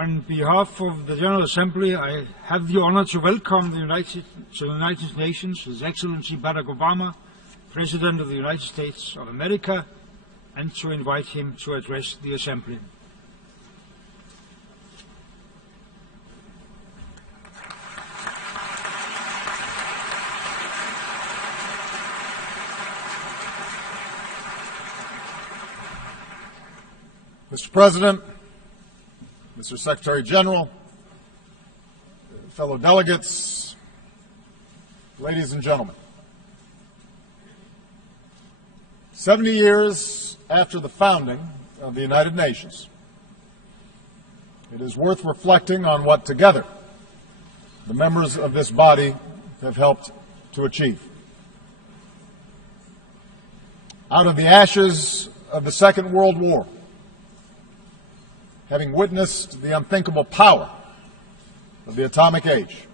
On behalf of the General Assembly, I have the honor to welcome the United Nations, His Excellency Barack Obama, President of the United States of America, and to invite him to address the Assembly. Mr. President, Mr. Secretary General, fellow delegates, ladies and gentlemen. 70 years after the founding of the United Nations, it is worth reflecting on what together the members of this body have helped to achieve. Out of the ashes of the Second World War, having witnessed the unthinkable power of the atomic age,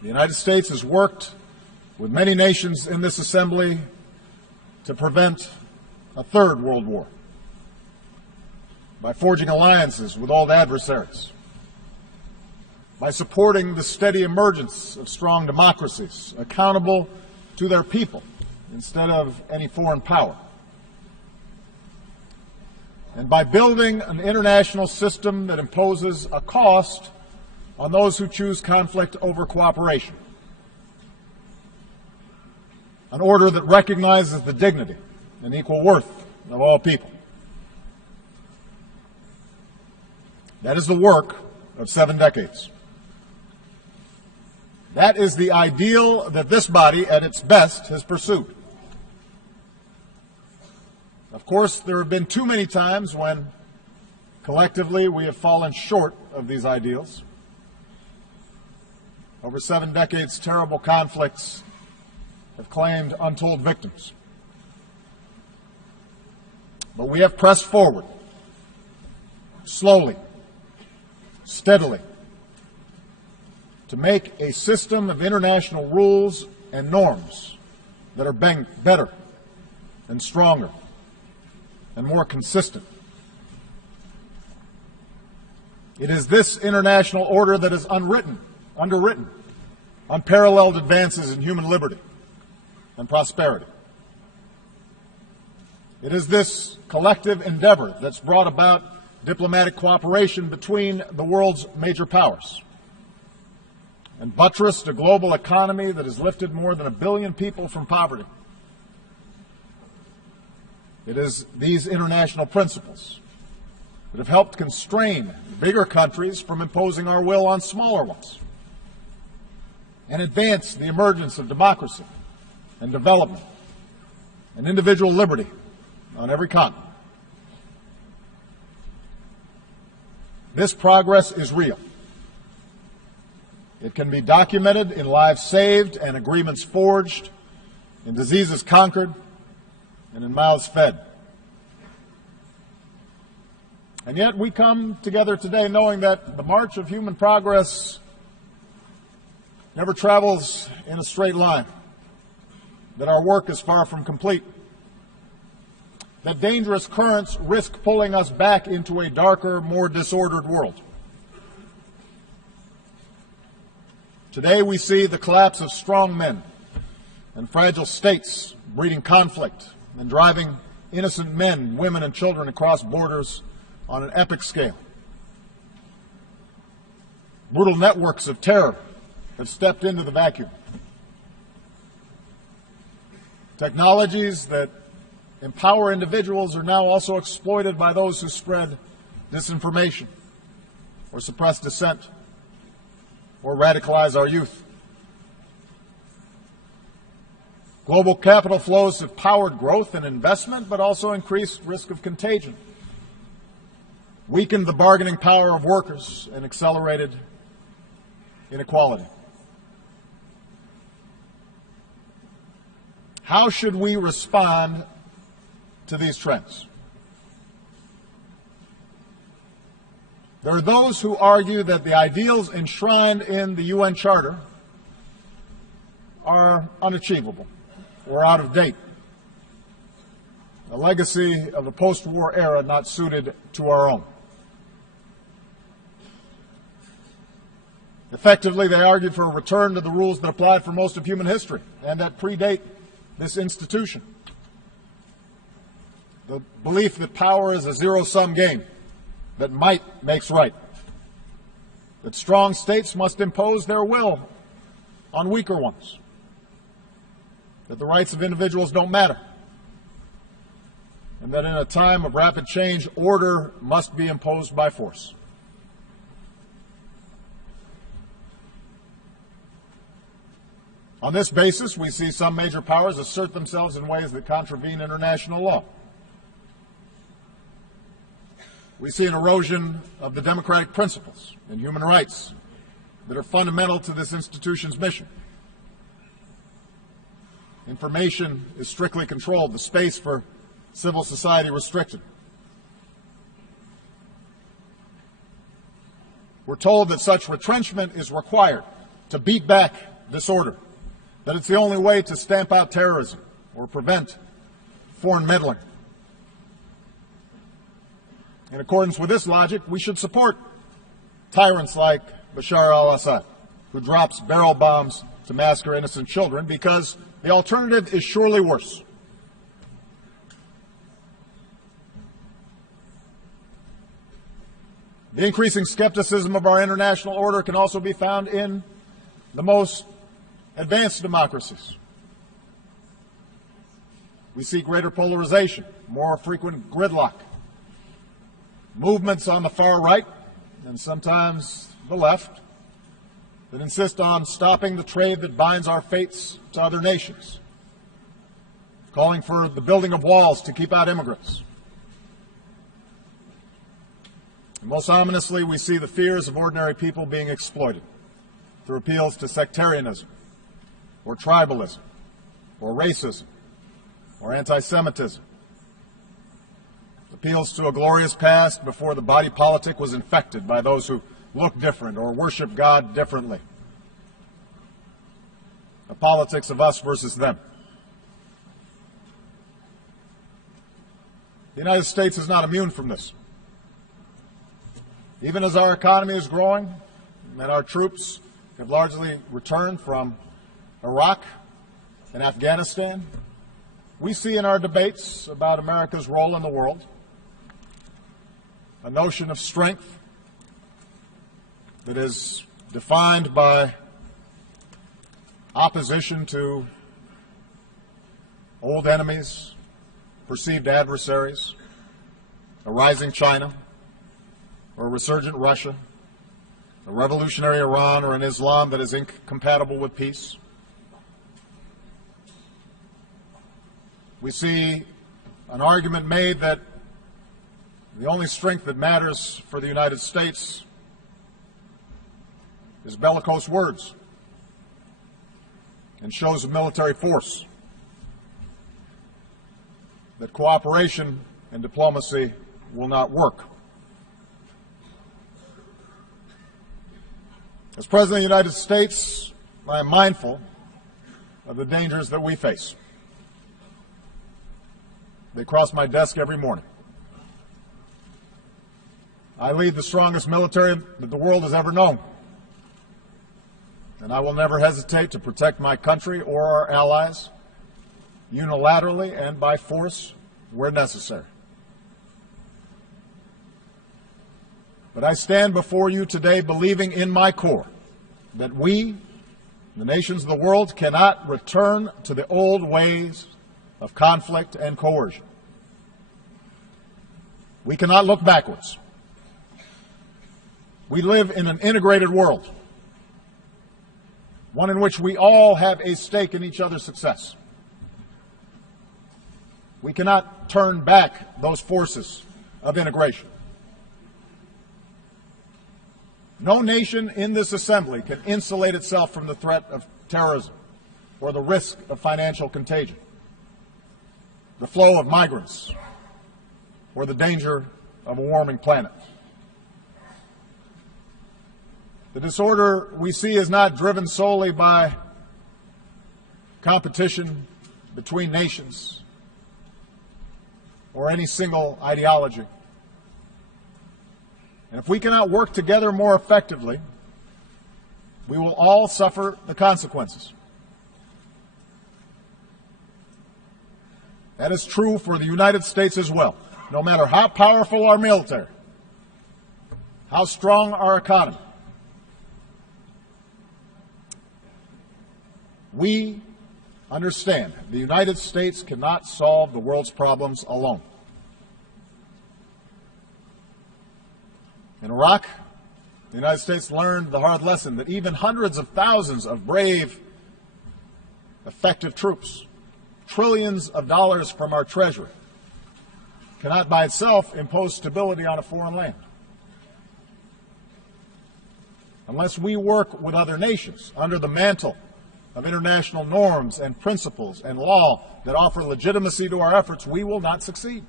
the United States has worked with many nations in this assembly to prevent a third world war by forging alliances with old adversaries, by supporting the steady emergence of strong democracies accountable to their people instead of any foreign power, and by building an international system that imposes a cost on those who choose conflict over cooperation, an order that recognizes the dignity and equal worth of all people. That is the work of 7 decades. That is the ideal that this body, at its best, has pursued. Of course, there have been too many times when, collectively, we have fallen short of these ideals. Over 7 decades, terrible conflicts have claimed untold victims. But we have pressed forward, slowly, steadily, to make a system of international rules and norms that are better and stronger and more consistent. It is this international order that is underwritten, unparalleled advances in human liberty and prosperity. It is this collective endeavor that's brought about diplomatic cooperation between the world's major powers and buttressed a global economy that has lifted more than 1 billion people from poverty. It is these international principles that have helped constrain bigger countries from imposing our will on smaller ones and advance the emergence of democracy and development and individual liberty on every continent. This progress is real. It can be documented in lives saved and agreements forged, in diseases conquered, and in mouths fed. And yet we come together today knowing that the march of human progress never travels in a straight line, that our work is far from complete, that dangerous currents risk pulling us back into a darker, more disordered world. Today we see the collapse of strong men and fragile states breeding conflict and driving innocent men, women, and children across borders on an epic scale. Brutal networks of terror have stepped into the vacuum. Technologies that empower individuals are now also exploited by those who spread disinformation or suppress dissent or radicalize our youth. Global capital flows have powered growth and investment, but also increased risk of contagion, weakened the bargaining power of workers, and accelerated inequality. How should we respond to these trends? There are those who argue that the ideals enshrined in the UN Charter are unachievable or out of date, a legacy of the post-war era not suited to our own. Effectively, they argued for a return to the rules that applied for most of human history and that predate this institution. The belief that power is a zero-sum game, that might makes right, that strong states must impose their will on weaker ones, that the rights of individuals don't matter, and that in a time of rapid change, order must be imposed by force. On this basis, we see some major powers assert themselves in ways that contravene international law. We see an erosion of the democratic principles and human rights that are fundamental to this institution's mission. Information is strictly controlled, the space for civil society restricted. We're told that such retrenchment is required to beat back disorder, that it's the only way to stamp out terrorism or prevent foreign meddling. In accordance with this logic, we should support tyrants like Bashar al-Assad, who drops barrel bombs to massacre innocent children, because the alternative is surely worse. The increasing skepticism of our international order can also be found in the most advanced democracies. We see greater polarization, more frequent gridlock, movements on the far right and sometimes the left that insist on stopping the trade that binds our fates to other nations, calling for the building of walls to keep out immigrants. And most ominously, we see the fears of ordinary people being exploited through appeals to sectarianism, or tribalism, or racism, or anti-Semitism. Appeals to a glorious past before the body politic was infected by those who look different or worship God differently. A politics of us versus them. The United States is not immune from this. Even as our economy is growing and our troops have largely returned from Iraq and Afghanistan, we see in our debates about America's role in the world a notion of strength that is defined by opposition to old enemies, perceived adversaries, a rising China, or a resurgent Russia, a revolutionary Iran, or an Islam that is incompatible with peace. We see an argument made that the only strength that matters for the United States is bellicose words and shows of military force, that cooperation and diplomacy will not work. As President of the United States, I am mindful of the dangers that we face. They cross my desk every morning. I lead the strongest military that the world has ever known, and I will never hesitate to protect my country or our allies unilaterally and by force where necessary. But I stand before you today believing in my core that we, the nations of the world, cannot return to the old ways of conflict and coercion. We cannot look backwards. We live in an integrated world, one in which we all have a stake in each other's success. We cannot turn back those forces of integration. No nation in this assembly can insulate itself from the threat of terrorism or the risk of financial contagion, the flow of migrants, or the danger of a warming planet. The disorder we see is not driven solely by competition between nations or any single ideology. And if we cannot work together more effectively, we will all suffer the consequences. That is true for the United States as well. No matter how powerful our military, how strong our economy, we understand the United States cannot solve the world's problems alone. In Iraq, the United States learned the hard lesson that even hundreds of thousands of brave, effective troops, trillions of dollars from our treasury, cannot by itself impose stability on a foreign land. Unless we work with other nations under the mantle of international norms and principles and law that offer legitimacy to our efforts, we will not succeed.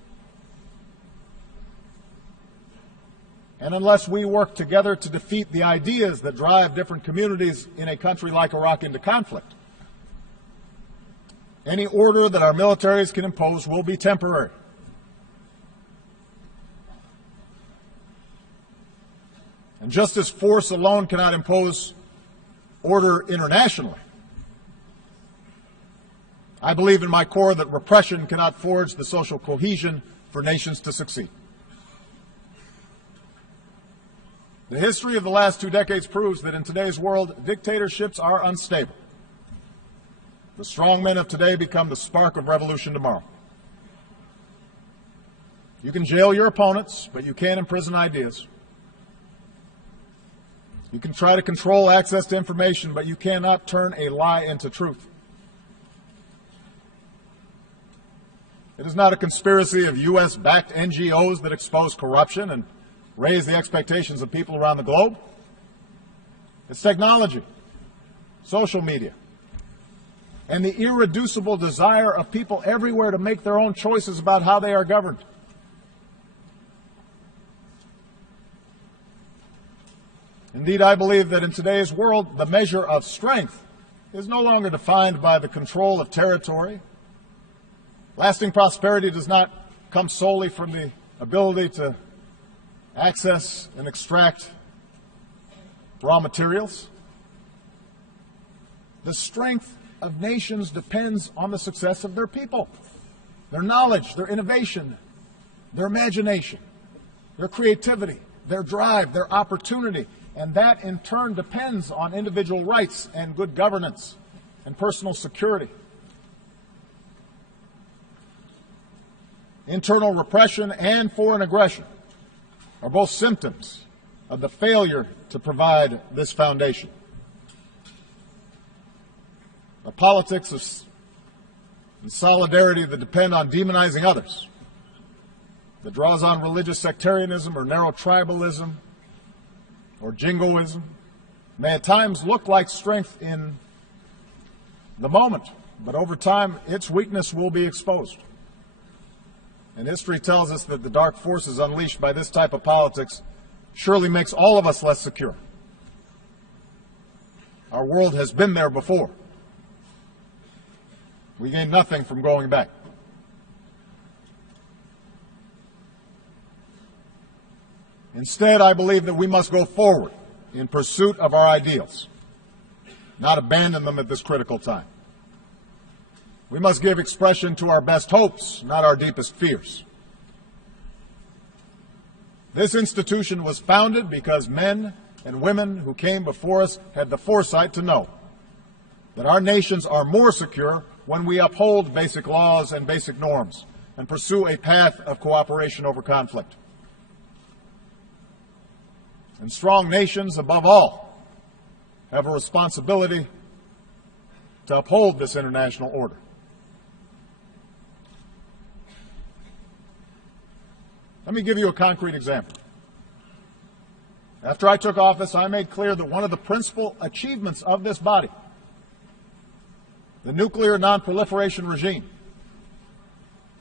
And unless we work together to defeat the ideas that drive different communities in a country like Iraq into conflict, any order that our militaries can impose will be temporary. And just as force alone cannot impose order internationally, I believe in my core that repression cannot forge the social cohesion for nations to succeed. The history of the last 2 decades proves that in today's world, dictatorships are unstable. The strong men of today become the spark of revolution tomorrow. You can jail your opponents, but you can't imprison ideas. You can try to control access to information, but you cannot turn a lie into truth. It is not a conspiracy of U.S.-backed NGOs that expose corruption and raise the expectations of people around the globe. It's technology, social media, and the irreducible desire of people everywhere to make their own choices about how they are governed. Indeed, I believe that in today's world, the measure of strength is no longer defined by the control of territory. Lasting prosperity does not come solely from the ability to access and extract raw materials. The strength of nations depends on the success of their people, their knowledge, their innovation, their imagination, their creativity, their drive, their opportunity, and that in turn depends on individual rights and good governance and personal security. Internal repression and foreign aggression are both symptoms of the failure to provide this foundation. The politics of solidarity that depend on demonizing others, that draws on religious sectarianism or narrow tribalism or jingoism, may at times look like strength in the moment, but over time its weakness will be exposed. And history tells us that the dark forces unleashed by this type of politics surely makes all of us less secure. Our world has been there before. We gain nothing from going back. Instead, I believe that we must go forward in pursuit of our ideals, not abandon them at this critical time. We must give expression to our best hopes, not our deepest fears. This institution was founded because men and women who came before us had the foresight to know that our nations are more secure when we uphold basic laws and basic norms and pursue a path of cooperation over conflict. And strong nations, above all, have a responsibility to uphold this international order. Let me give you a concrete example. After I took office, I made clear that one of the principal achievements of this body, the nuclear non-proliferation regime,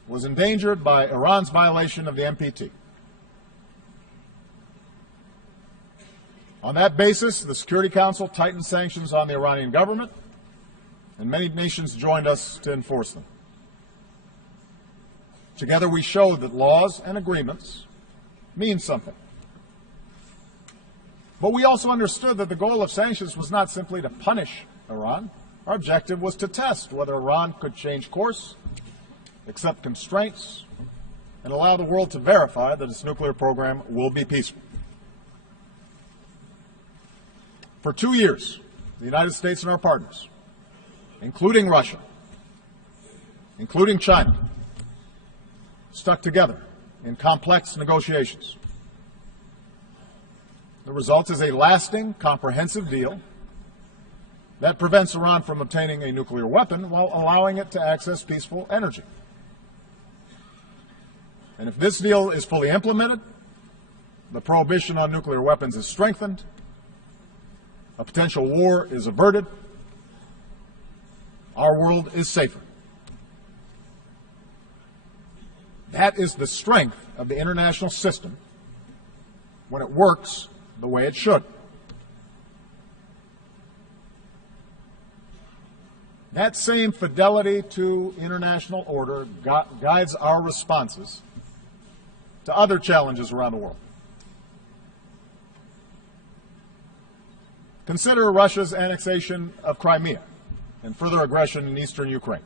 was endangered by Iran's violation of the NPT. On that basis, the Security Council tightened sanctions on the Iranian government, and many nations joined us to enforce them. Together we showed that laws and agreements mean something. But we also understood that the goal of sanctions was not simply to punish Iran. Our objective was to test whether Iran could change course, accept constraints, and allow the world to verify that its nuclear program will be peaceful. For 2 years, the United States and our partners, including Russia, including China, stuck together in complex negotiations. The result is a lasting, comprehensive deal that prevents Iran from obtaining a nuclear weapon while allowing it to access peaceful energy. And if this deal is fully implemented, the prohibition on nuclear weapons is strengthened, a potential war is averted, our world is safer. That is the strength of the international system when it works the way it should. That same fidelity to international order guides our responses to other challenges around the world. Consider Russia's annexation of Crimea and further aggression in eastern Ukraine.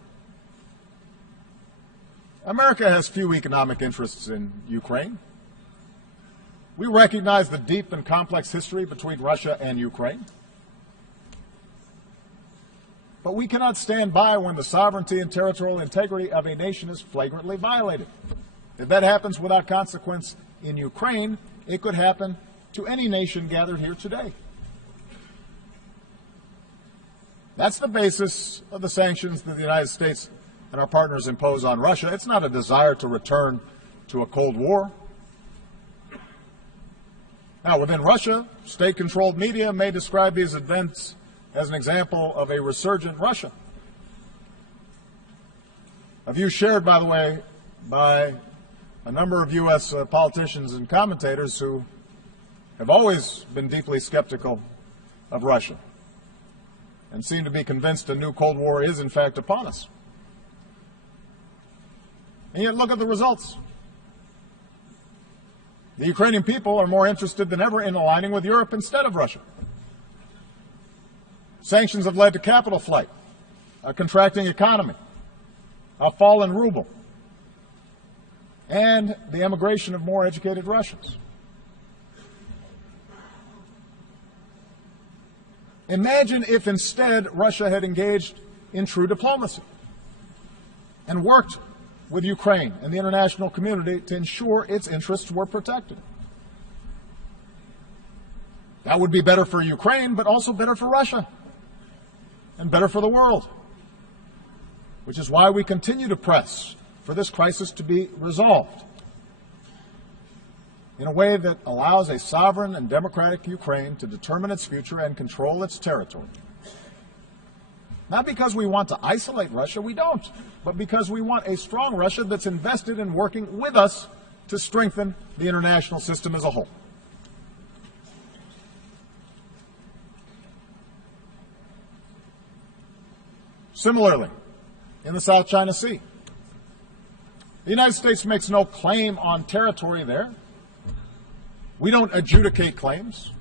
America has few economic interests in Ukraine. We recognize the deep and complex history between Russia and Ukraine. But we cannot stand by when the sovereignty and territorial integrity of a nation is flagrantly violated. If that happens without consequence in Ukraine, it could happen to any nation gathered here today. That's the basis of the sanctions that the United States and our partners impose on Russia. It's not a desire to return to a Cold War. Now, within Russia, state-controlled media may describe these events as an example of a resurgent Russia. A view shared, by the way, by a number of U.S. politicians and commentators who have always been deeply skeptical of Russia and seem to be convinced a new Cold War is, in fact, upon us. And yet, look at the results. The Ukrainian people are more interested than ever in aligning with Europe instead of Russia. Sanctions have led to capital flight, a contracting economy, a fall in ruble, and the emigration of more educated Russians. Imagine if instead Russia had engaged in true diplomacy and worked with Ukraine and the international community to ensure its interests were protected. That would be better for Ukraine, but also better for Russia and better for the world, which is why we continue to press for this crisis to be resolved in a way that allows a sovereign and democratic Ukraine to determine its future and control its territory. Not because we want to isolate Russia, we don't, but because we want a strong Russia that's invested in working with us to strengthen the international system as a whole. Similarly, in the South China Sea, the United States makes no claim on territory there. We don't adjudicate claims.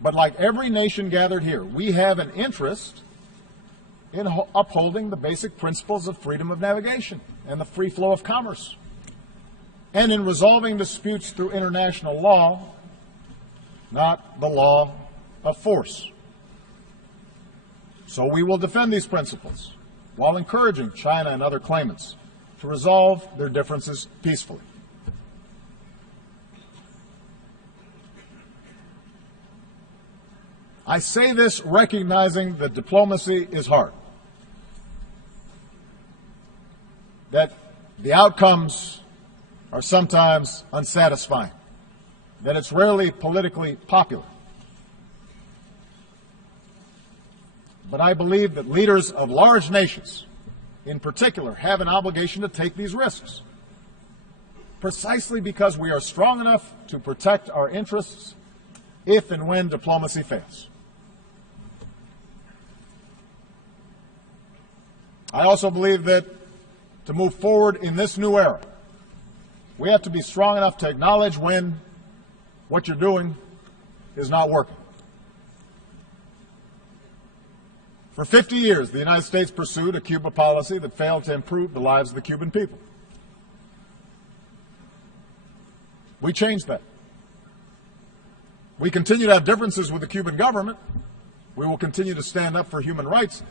But like every nation gathered here, we have an interest in upholding the basic principles of freedom of navigation and the free flow of commerce, and in resolving disputes through international law, not the law of force. So we will defend these principles while encouraging China and other claimants to resolve their differences peacefully. I say this recognizing that diplomacy is hard, that the outcomes are sometimes unsatisfying, that it's rarely politically popular. But I believe that leaders of large nations, in particular, have an obligation to take these risks, precisely because we are strong enough to protect our interests if and when diplomacy fails. I also believe that to move forward in this new era, we have to be strong enough to acknowledge when what you're doing is not working. For 50 years, the United States pursued a Cuba policy that failed to improve the lives of the Cuban people. We changed that. We continue to have differences with the Cuban government. We will continue to stand up for human rights,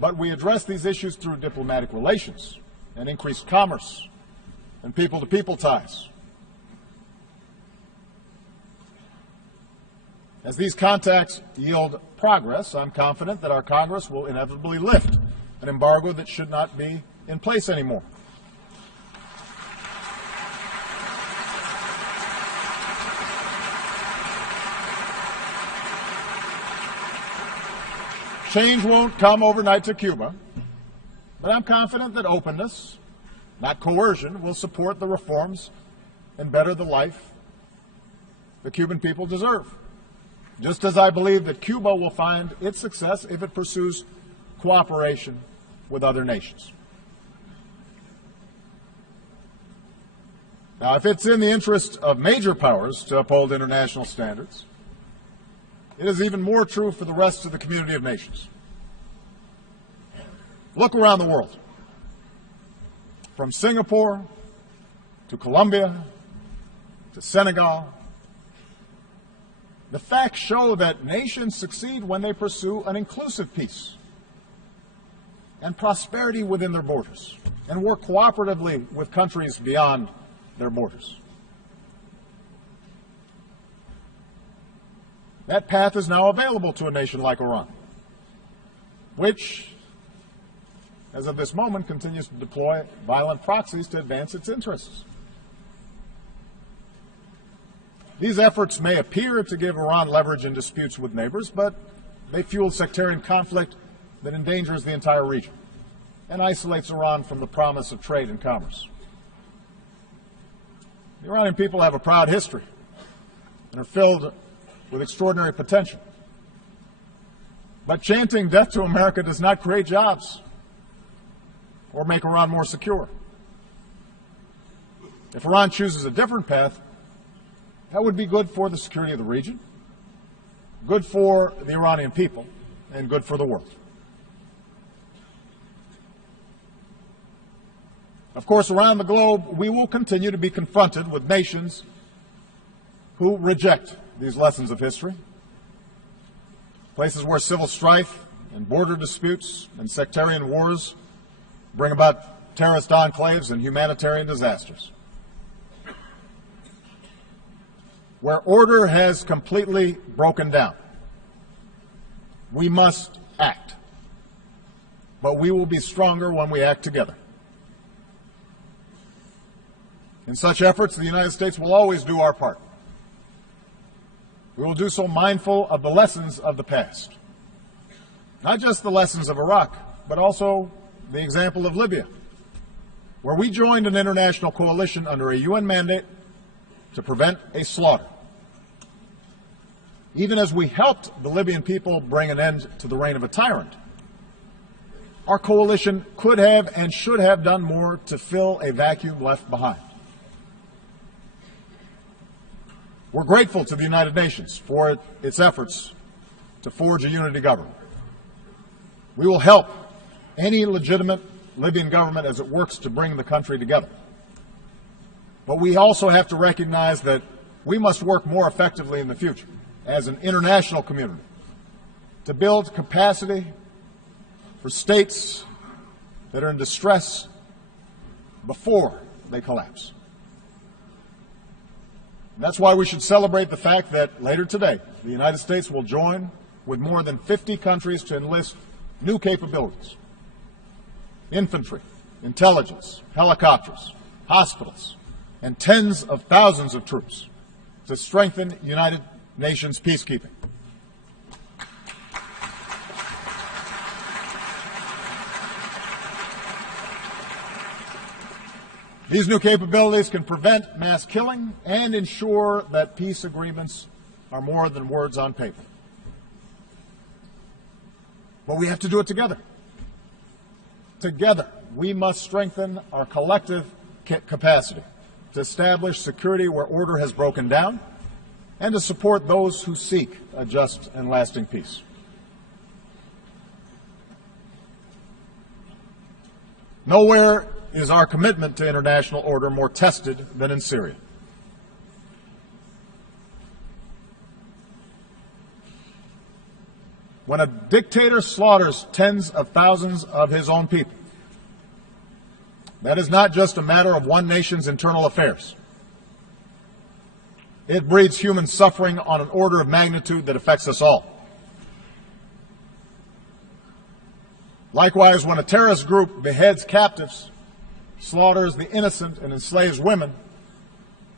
but we address these issues through diplomatic relations and increased commerce and people-to-people ties. As these contacts yield progress, I'm confident that our Congress will inevitably lift an embargo that should not be in place anymore. Change won't come overnight to Cuba, but I'm confident that openness, not coercion, will support the reforms and better the life the Cuban people deserve. Just as I believe that Cuba will find its success if it pursues cooperation with other nations. Now, if it's in the interest of major powers to uphold international standards, it is even more true for the rest of the community of nations. Look around the world, from Singapore to Colombia to Senegal. The facts show that nations succeed when they pursue an inclusive peace and prosperity within their borders and work cooperatively with countries beyond their borders. That path is now available to a nation like Iran, which, as of this moment, continues to deploy violent proxies to advance its interests. These efforts may appear to give Iran leverage in disputes with neighbors, but they fuel sectarian conflict that endangers the entire region and isolates Iran from the promise of trade and commerce. The Iranian people have a proud history and are filled with extraordinary potential. But chanting death to America does not create jobs or make Iran more secure. If Iran chooses a different path, that would be good for the security of the region, good for the Iranian people, and good for the world. Of course, around the globe, we will continue to be confronted with nations who reject these lessons of history, places where civil strife and border disputes and sectarian wars bring about terrorist enclaves and humanitarian disasters, where order has completely broken down. We must act, but we will be stronger when we act together. In such efforts, the United States will always do our part. We will do so mindful of the lessons of the past, not just the lessons of Iraq, but also the example of Libya, where we joined an international coalition under a UN mandate to prevent a slaughter. Even as we helped the Libyan people bring an end to the reign of a tyrant, our coalition could have and should have done more to fill a vacuum left behind. We're grateful to the United Nations for its efforts to forge a unity government. We will help any legitimate Libyan government as it works to bring the country together. But we also have to recognize that we must work more effectively in the future as an international community to build capacity for states that are in distress before they collapse. That's why we should celebrate the fact that later today, the United States will join with more than 50 countries to enlist new capabilities: infantry, intelligence, helicopters, hospitals, and tens of thousands of troops to strengthen United Nations peacekeeping. These new capabilities can prevent mass killing and ensure that peace agreements are more than words on paper. But we have to do it together. Together, we must strengthen our collective capacity to establish security where order has broken down and to support those who seek a just and lasting peace. Nowhere is our commitment to international order more tested than in Syria. When a dictator slaughters tens of thousands of his own people, that is not just a matter of one nation's internal affairs. It breeds human suffering on an order of magnitude that affects us all. Likewise, when a terrorist group beheads captives, slaughters the innocent, and enslaves women,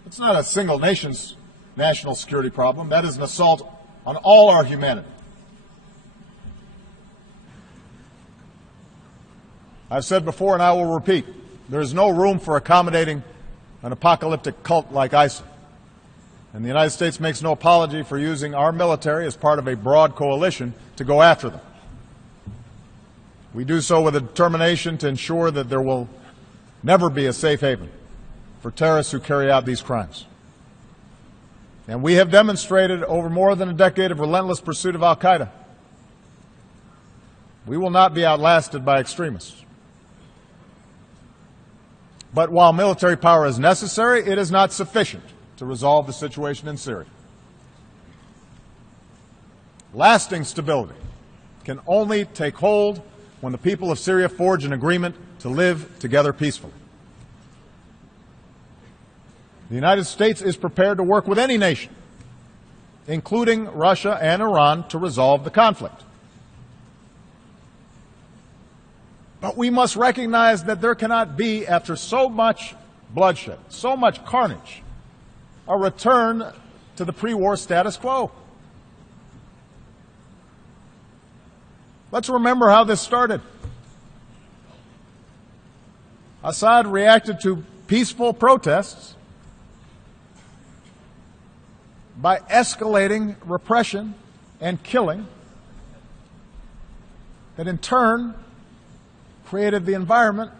it's not a single nation's national security problem. That is an assault on all our humanity. I've said before, and I will repeat, there is no room for accommodating an apocalyptic cult like ISIL. And the United States makes no apology for using our military as part of a broad coalition to go after them. We do so with a determination to ensure that there will never be a safe haven for terrorists who carry out these crimes. And we have demonstrated over more than a decade of relentless pursuit of al-Qaeda. We will not be outlasted by extremists. But while military power is necessary, it is not sufficient to resolve the situation in Syria. Lasting stability can only take hold when the people of Syria forge an agreement to live together peacefully. The United States is prepared to work with any nation, including Russia and Iran, to resolve the conflict. But we must recognize that there cannot be, after so much bloodshed, so much carnage, a return to the pre-war status quo. Let's remember how this started. Assad reacted to peaceful protests by escalating repression and killing that in turn created the environment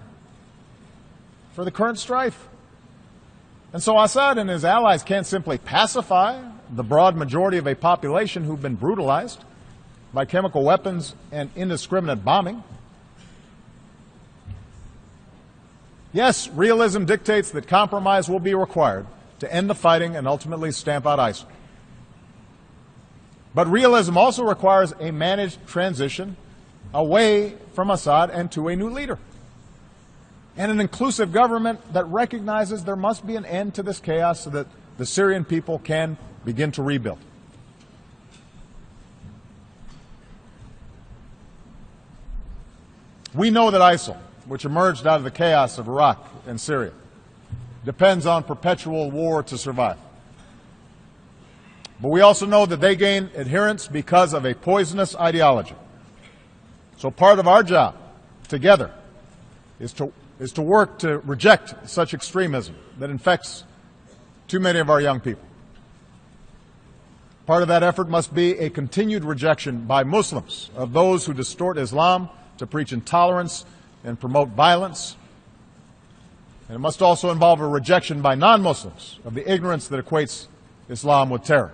for the current strife. And so Assad and his allies can't simply pacify the broad majority of a population who've been brutalized by chemical weapons and indiscriminate bombing. Yes, realism dictates that compromise will be required to end the fighting and ultimately stamp out ISIL. But realism also requires a managed transition away from Assad and to a new leader, and an inclusive government that recognizes there must be an end to this chaos so that the Syrian people can begin to rebuild. We know that ISIL, which emerged out of the chaos of Iraq and Syria, depends on perpetual war to survive. But we also know that they gain adherents because of a poisonous ideology. So part of our job together is to work to reject such extremism that infects too many of our young people. Part of that effort must be a continued rejection by Muslims of those who distort Islam to preach intolerance and promote violence. And it must also involve a rejection by non-Muslims of the ignorance that equates Islam with terror.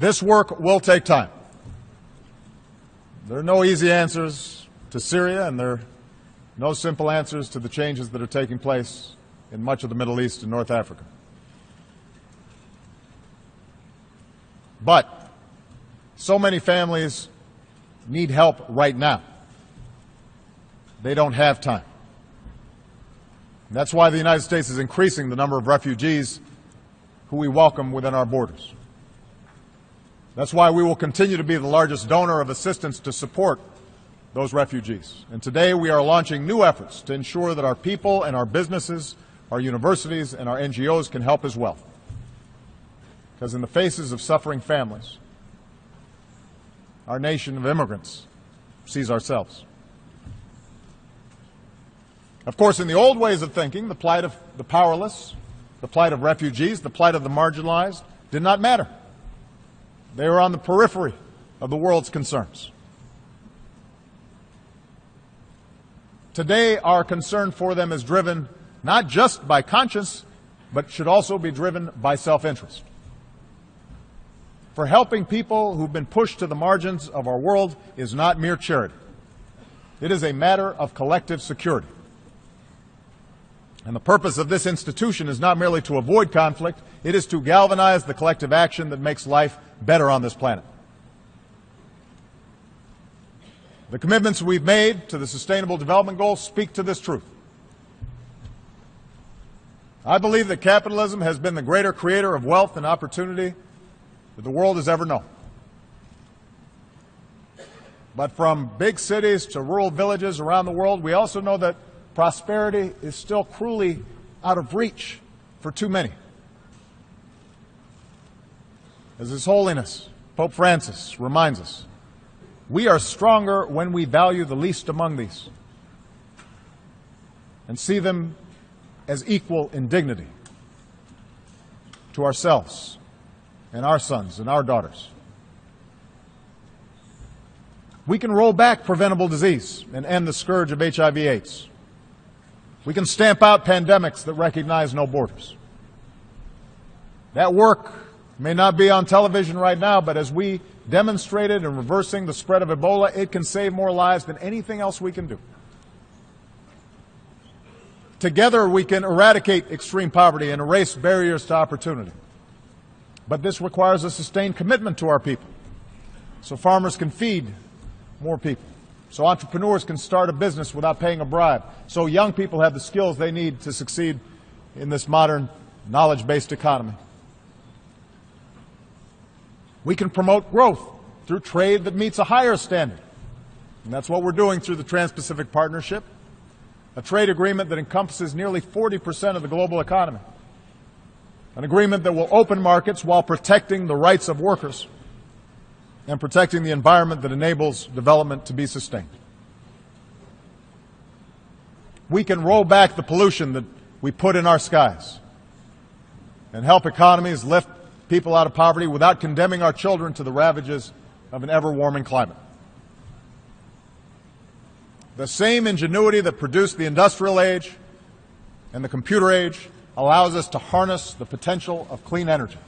This work will take time. There are no easy answers to Syria, and there are no simple answers to the changes that are taking place in much of the Middle East and North Africa. But so many families need help right now. They don't have time. And that's why the United States is increasing the number of refugees who we welcome within our borders. That's why we will continue to be the largest donor of assistance to support those refugees. And today we are launching new efforts to ensure that our people and our businesses, our universities and our NGOs can help as well. Because in the faces of suffering families, our nation of immigrants sees ourselves. Of course, in the old ways of thinking, the plight of the powerless, the plight of refugees, the plight of the marginalized did not matter. They were on the periphery of the world's concerns. Today, our concern for them is driven not just by conscience, but should also be driven by self-interest. For helping people who've been pushed to the margins of our world is not mere charity. It is a matter of collective security. And the purpose of this institution is not merely to avoid conflict, it is to galvanize the collective action that makes life better on this planet. The commitments we've made to the Sustainable Development Goals speak to this truth. I believe that capitalism has been the greater creator of wealth and opportunity that the world has ever known. But from big cities to rural villages around the world, we also know that prosperity is still cruelly out of reach for too many. As His Holiness Pope Francis reminds us, we are stronger when we value the least among these and see them as equal in dignity to ourselves and our sons and our daughters. We can roll back preventable disease and end the scourge of HIV/AIDS. We can stamp out pandemics that recognize no borders. That work may not be on television right now, but as we demonstrated in reversing the spread of Ebola, it can save more lives than anything else we can do. Together we can eradicate extreme poverty and erase barriers to opportunity. But this requires a sustained commitment to our people, so farmers can feed more people, so entrepreneurs can start a business without paying a bribe, so young people have the skills they need to succeed in this modern knowledge-based economy. We can promote growth through trade that meets a higher standard. And that's what we're doing through the Trans-Pacific Partnership, a trade agreement that encompasses nearly 40% of the global economy, an agreement that will open markets while protecting the rights of workers and protecting the environment that enables development to be sustained. We can roll back the pollution that we put in our skies and help economies lift people out of poverty without condemning our children to the ravages of an ever-warming climate. The same ingenuity that produced the industrial age and the computer age allows us to harness the potential of clean energy.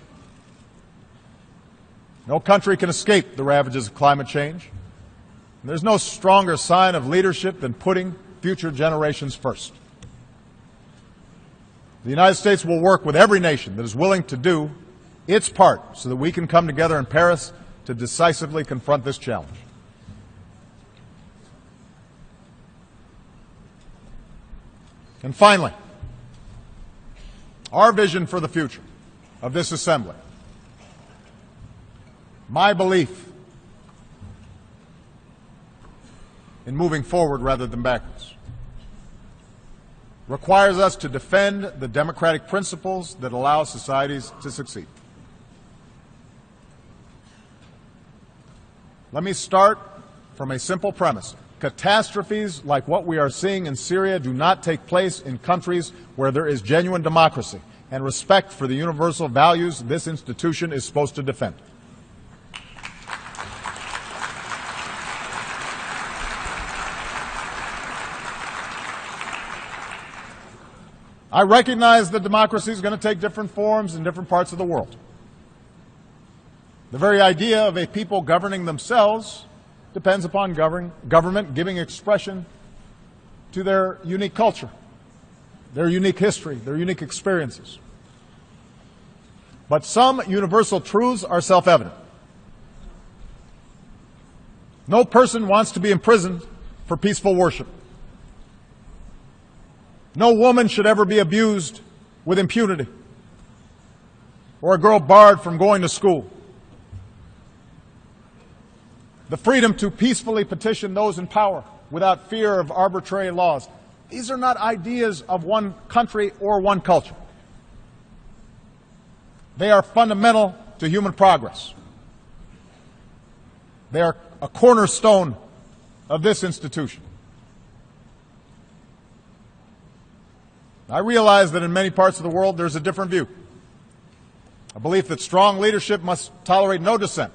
No country can escape the ravages of climate change. And there's no stronger sign of leadership than putting future generations first. The United States will work with every nation that is willing to do its part so that we can come together in Paris to decisively confront this challenge. And finally, our vision for the future of this assembly, my belief in moving forward rather than backwards, requires us to defend the democratic principles that allow societies to succeed. Let me start from a simple premise. Catastrophes like what we are seeing in Syria do not take place in countries where there is genuine democracy and respect for the universal values this institution is supposed to defend. I recognize that democracy is going to take different forms in different parts of the world. The very idea of a people governing themselves depends upon government giving expression to their unique culture, their unique history, their unique experiences. But some universal truths are self-evident. No person wants to be imprisoned for peaceful worship. No woman should ever be abused with impunity, or a girl barred from going to school. The freedom to peacefully petition those in power without fear of arbitrary laws. These are not ideas of one country or one culture. They are fundamental to human progress. They are a cornerstone of this institution. I realize that in many parts of the world there's a different view, a belief that strong leadership must tolerate no dissent,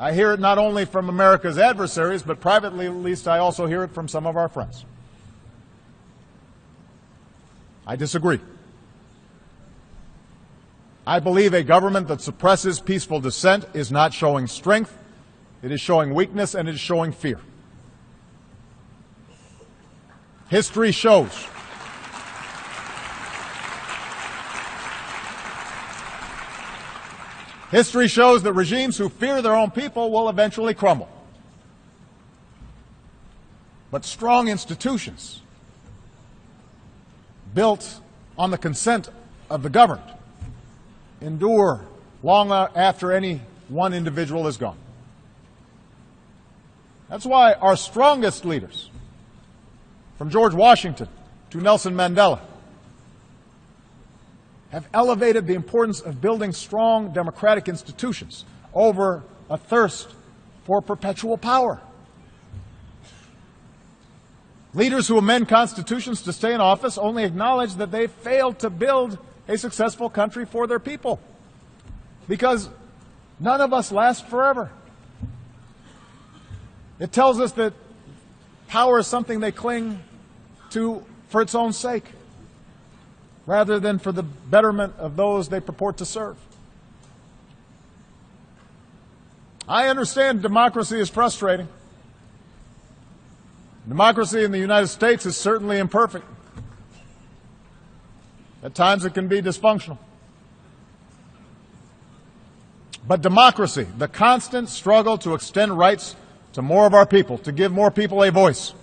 I hear it not only from America's adversaries, but privately at least I also hear it from some of our friends. I disagree. I believe a government that suppresses peaceful dissent is not showing strength, it is showing weakness, and it is showing fear. History shows that regimes who fear their own people will eventually crumble. But strong institutions built on the consent of the governed endure long after any one individual is gone. That's why our strongest leaders, from George Washington to Nelson Mandela, have elevated the importance of building strong democratic institutions over a thirst for perpetual power. Leaders who amend constitutions to stay in office only acknowledge that they failed to build a successful country for their people, because none of us last forever. It tells us that power is something they cling to for its own sake, rather than for the betterment of those they purport to serve. I understand democracy is frustrating. Democracy in the United States is certainly imperfect. At times it can be dysfunctional. But democracy, the constant struggle to extend rights to more of our people, to give more people a voice,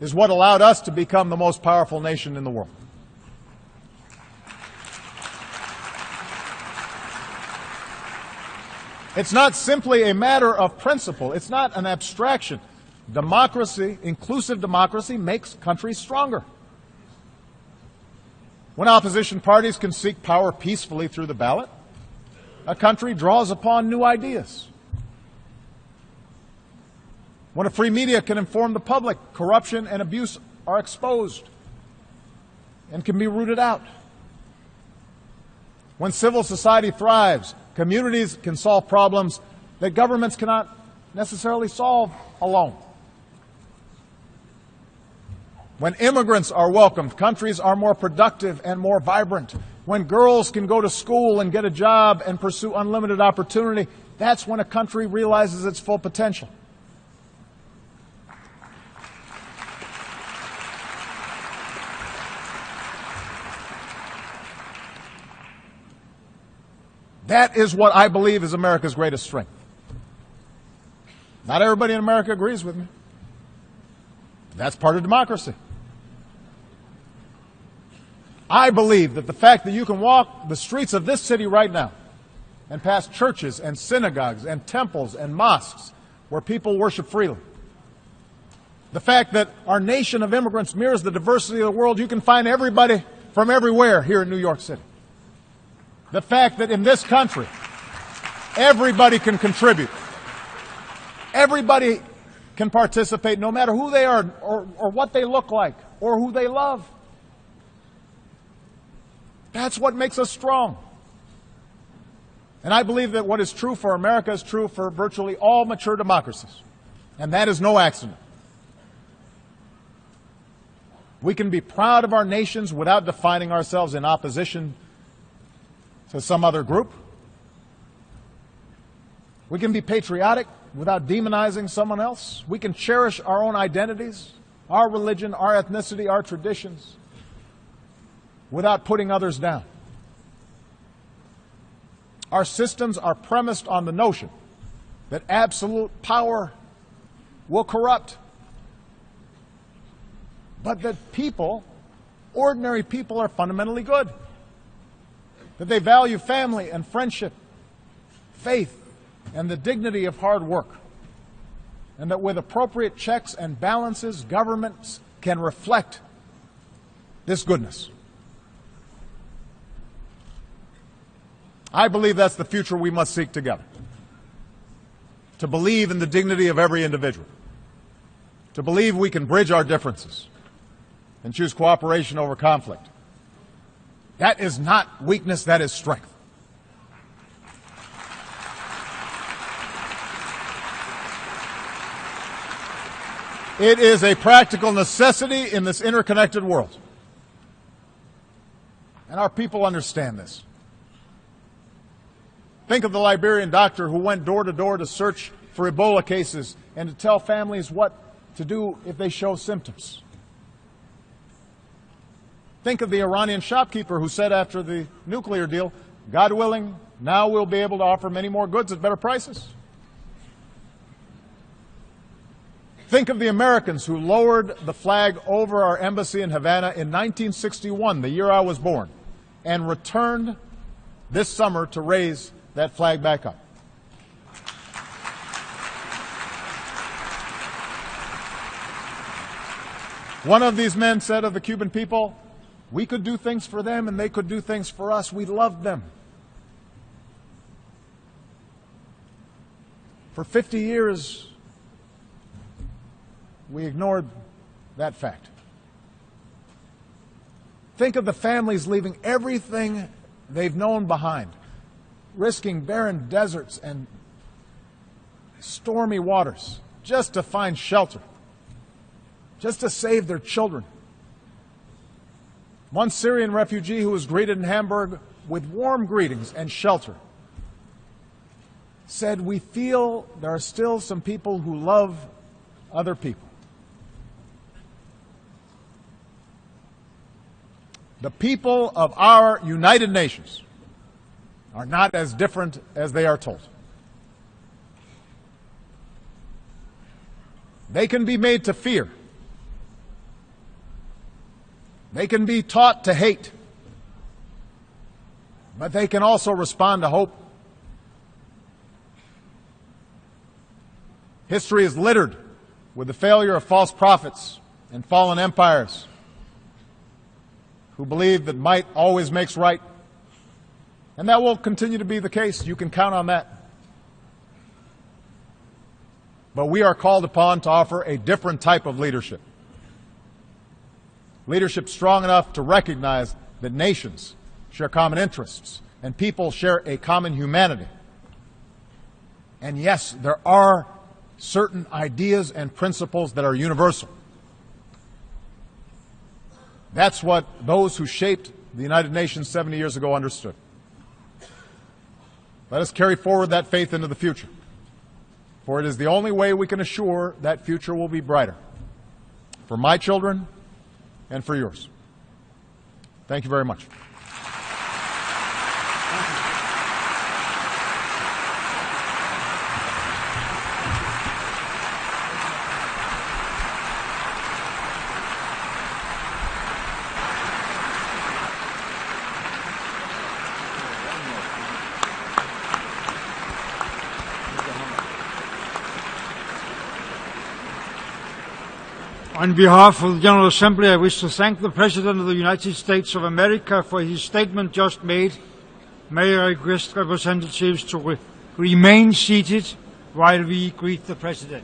is what allowed us to become the most powerful nation in the world. It's not simply a matter of principle. It's not an abstraction. Democracy, inclusive democracy, makes countries stronger. When opposition parties can seek power peacefully through the ballot, a country draws upon new ideas. When a free media can inform the public, corruption and abuse are exposed and can be rooted out. When civil society thrives, communities can solve problems that governments cannot necessarily solve alone. When immigrants are welcomed, countries are more productive and more vibrant. When girls can go to school and get a job and pursue unlimited opportunity, that's when a country realizes its full potential. That is what I believe is America's greatest strength. Not everybody in America agrees with me. That's part of democracy. I believe that the fact that you can walk the streets of this city right now and pass churches and synagogues and temples and mosques where people worship freely, the fact that our nation of immigrants mirrors the diversity of the world, you can find everybody from everywhere here in New York City. The fact that in this country, everybody can contribute. Everybody can participate, no matter who they are or what they look like or who they love. That's what makes us strong. And I believe that what is true for America is true for virtually all mature democracies. And that is no accident. We can be proud of our nations without defining ourselves in opposition to some other group. We can be patriotic without demonizing someone else. We can cherish our own identities, our religion, our ethnicity, our traditions, without putting others down. Our systems are premised on the notion that absolute power will corrupt, but that people, ordinary people, are fundamentally good, that they value family and friendship, faith, and the dignity of hard work, and that with appropriate checks and balances, governments can reflect this goodness. I believe that's the future we must seek together. To believe in the dignity of every individual. To believe we can bridge our differences and choose cooperation over conflict. That is not weakness, that is strength. It is a practical necessity in this interconnected world. And our people understand this. Think of the Liberian doctor who went door to door to search for Ebola cases and to tell families what to do if they show symptoms. Think of the Iranian shopkeeper who said after the nuclear deal, God willing, now we'll be able to offer many more goods at better prices. Think of the Americans who lowered the flag over our embassy in Havana in 1961, the year I was born, and returned this summer to raise that flag back up. One of these men said of the Cuban people, we could do things for them and they could do things for us. We loved them. For 50 years, we ignored that fact. Think of the families leaving everything they've known behind, risking barren deserts and stormy waters just to find shelter, just to save their children. One Syrian refugee who was greeted in Hamburg with warm greetings and shelter said, we feel there are still some people who love other people. The people of our United Nations are not as different as they are told. They can be made to fear. They can be taught to hate. But they can also respond to hope. History is littered with the failure of false prophets and fallen empires who believe that might always makes right. And that will continue to be the case. You can count on that. But we are called upon to offer a different type of leadership. Leadership strong enough to recognize that nations share common interests and people share a common humanity. And yes, there are certain ideas and principles that are universal. That's what those who shaped the United Nations 70 years ago understood. Let us carry forward that faith into the future, for it is the only way we can assure that future will be brighter for my children and for yours. Thank you very much. On behalf of the General Assembly, I wish to thank the President of the United States of America for his statement just made. May I request representatives to remain seated while we greet the President.